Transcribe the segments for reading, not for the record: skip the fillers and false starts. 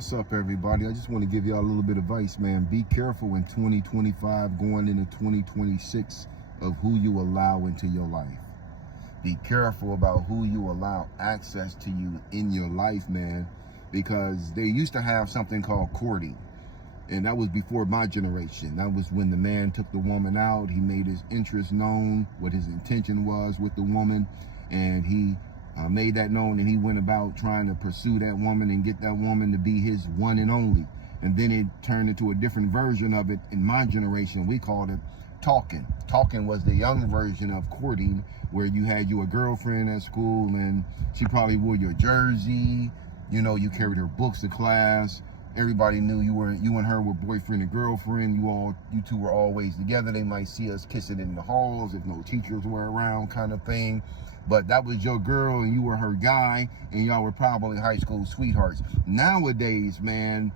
What's up, everybody? I just want to give y'all a little bit of advice, man. Be careful in 2025 going into 2026 of who you allow into your life. Be careful about who you allow access to you in your life, man, because they used to have something called courting. And that was before my generation. That was when the man took the woman out. He made his interest known, what his intention was with the woman, and he made that known, and he went about trying to pursue that woman and get that woman to be his one and only. And then it turned into a different version of it. In my generation, we called it talking. Talking was the young version of courting, where you had a girlfriend at school and she probably wore your jersey. You know, you carried her books to class. Everybody knew you and her were boyfriend and girlfriend. You two were always together. They might see us kissing in the halls if no teachers were around, kind of thing. But that was your girl and you were her guy, and y'all were probably high school sweethearts. Nowadays, man,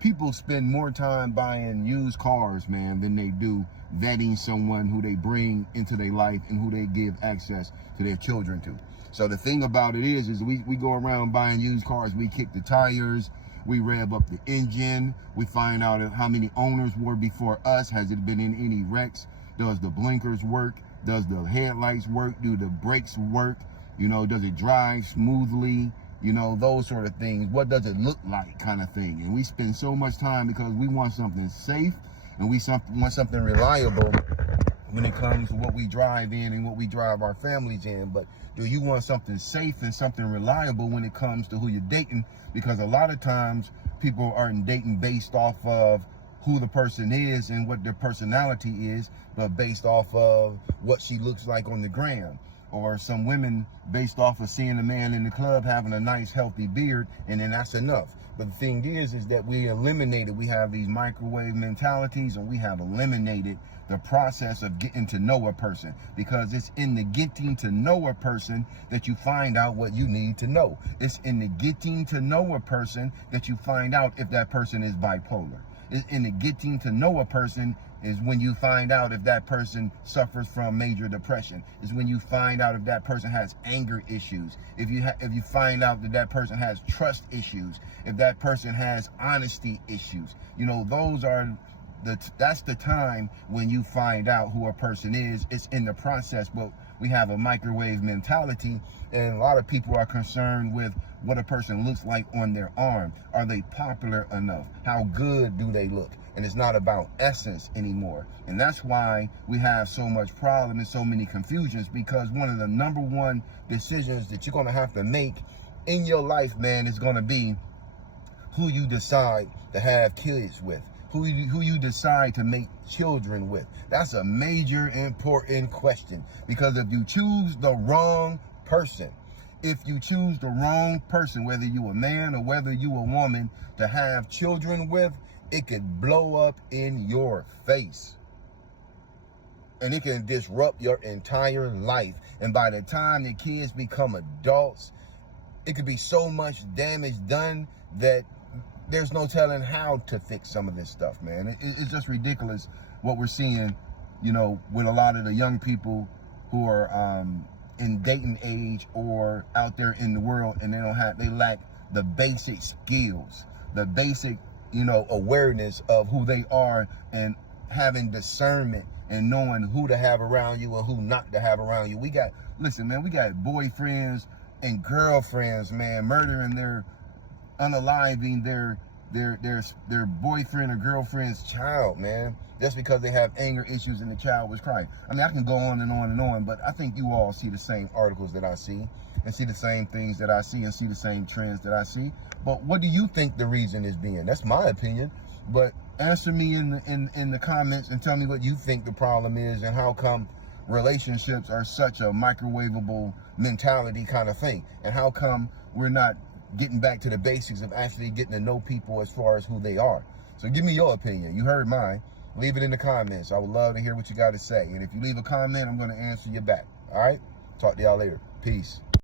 people spend more time buying used cars, man, than they do vetting someone who they bring into their life and who they give access to their children to. So the thing about it is we go around buying used cars. We kick the tires. We rev up the engine. We find out how many owners were before us. Has it been in any wrecks? Does the blinkers work? Does the headlights work? Do the brakes work? You know, does it drive smoothly? You know, those sort of things. What does it look like, kind of thing? And we spend so much time because we want something safe and we want something reliable when it comes to what we drive in and what we drive our families in. But do you want something safe and something reliable when it comes to who you're dating? Because a lot of times people aren't dating based off of who the person is and what their personality is, but based off of what she looks like on the gram. Or some women based off of seeing a man in the club having a nice healthy beard, and then that's enough. But the thing is that we have these microwave mentalities, and we have eliminated the process of getting to know a person, because it's in the getting to know a person that you find out what you need to know. It's in the getting to know a person that you find out if that person is bipolar. It's in the getting to know a person is when you find out if that person suffers from major depression. Is when you find out if that person has anger issues. If you find out that that person has trust issues. If that person has honesty issues. You know, that's the time when you find out who a person is. It's in the process, but we have a microwave mentality, and a lot of people are concerned with what a person looks like on their arm. Are they popular enough? How good do they look? And it's not about essence anymore. And that's why we have so much problem and so many confusions, because one of the number one decisions that you're going to have to make in your life, man, is going to be who you decide to have kids with. Who you decide to make children with. That's a major important question, because if you choose the wrong person, whether you a man or whether you a woman, to have children with, it could blow up in your face. And it can disrupt your entire life. And by the time the kids become adults, it could be so much damage done that there's no telling how to fix some of this stuff, man. It's just ridiculous what we're seeing, you know, with a lot of the young people who are in dating age or out there in the world, and they lack the basic skills, the basic, you know, awareness of who they are, and having discernment and knowing who to have around you and who not to have around you. We got boyfriends and girlfriends, man, unaliving their boyfriend or girlfriend's child, man, just because they have anger issues and the child was crying. I mean, I can go on and on and on, but I think you all see the same articles that I see, and see the same things that I see, and see the same trends that I see. But what do you think the reason is being? That's my opinion. But answer me in the comments and tell me what you think the problem is, and how come relationships are such a microwavable mentality kind of thing, and how come we're not getting back to the basics of actually getting to know people as far as who they are. So give me your opinion. You heard mine. Leave it in the comments. I would love to hear what you got to say. And if you leave a comment, I'm going to answer you back. All right? Talk to y'all later. Peace.